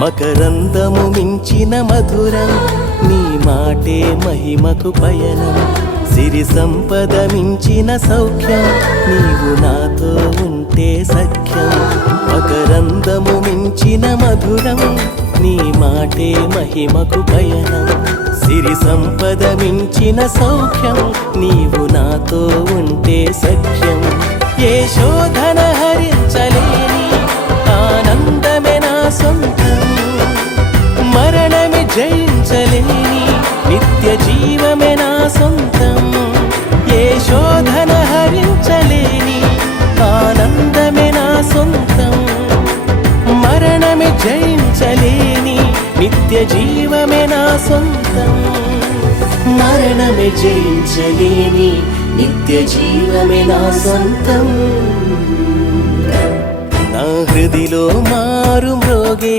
మకరందము మించిన మధురం నీ మాటే మహిమకు పయనం సిరి సంపద మించిన సౌఖ్యం నీవు నాతో ఉంటే సఖ్యం మకరందము మించిన మధురం నీ మాటే మహిమకు పయనం సిరి సంపద మించిన సౌఖ్యం నీవు నాతో ఉంటే సఖ్యం ఏ శోధన హరించలేని ఆనందమే నా సొంతం మరణమే జయించలేని నిత్య జీవమే నా సొంతం ఏ శోధన హరించలేని ఆనందమే నా సొంతం మరణమే జయించలేని నిత్య జీవమే నా సొంతం మరణమే జయించలేని నిత్య జీవమే నా సొంతం నా హృదిలో మారు మ్రోగే